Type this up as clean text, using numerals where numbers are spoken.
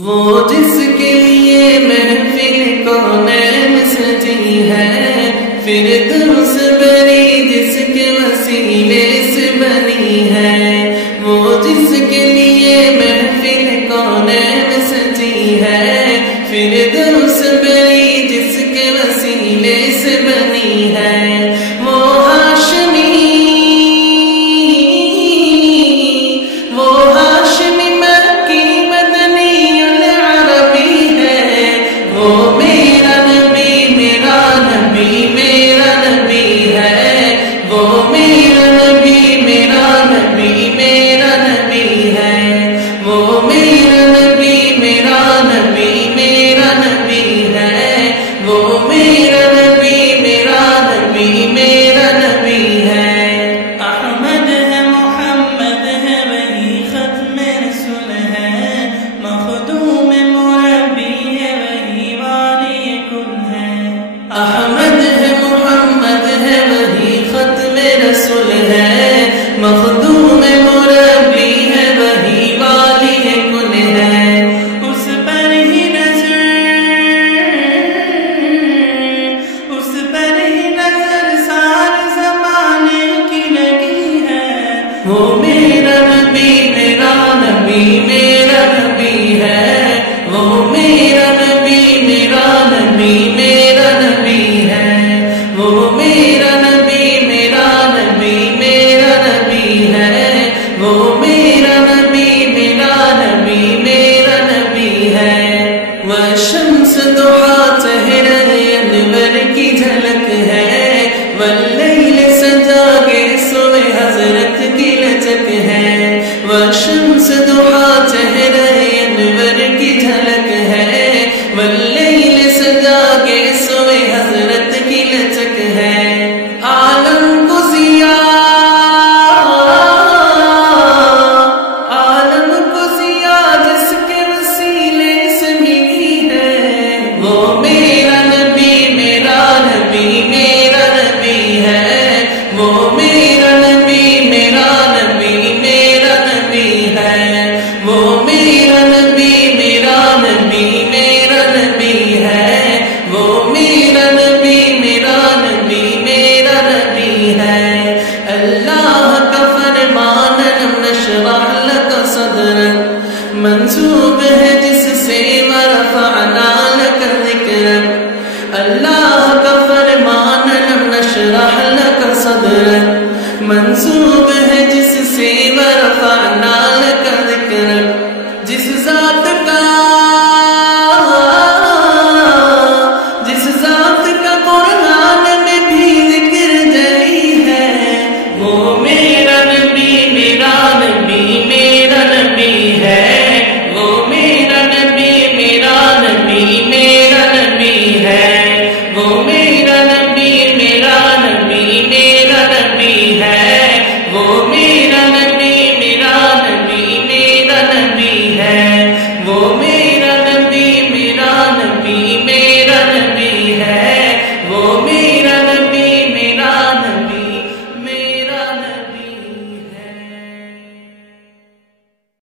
وہ جس کے لیے محفل کونین سجی ہے، فردوس بری جس کے وسیلے سے بنی ہے۔ وہ جس کے لیے محفل کونین سجی ہے، فردوس بری جس کے وسیلے سے بنی ہے۔ وہ احمد ہے، محمد ہے، وہی ختم رسول ہے، مخدوم مربی ہے، وہی والی کل ہے۔ اس پر ہی نظر سارے زمانے کی لگی ہے۔ وہ میرا نبی، میرا نبی، میرا نبی ہے۔ وہ میرا نبی، میرا نبی، میرا نبی ہے۔ وہ میرا نبی، میرا نبی، میرا نبی ہے۔ وہ میرا نبی، میرا نبی، میرا نبی ہے۔ وہ شمس ضحیٰ چہرہ انور کی جھلک ہے، واللیل سجا کے سوئے حضرت کی لچک ہے۔ وہ شمس ضحیٰ چہرہ انور کی جھلک ہے، واللیل سجا کے سوئے حضرت کی لچک ہے۔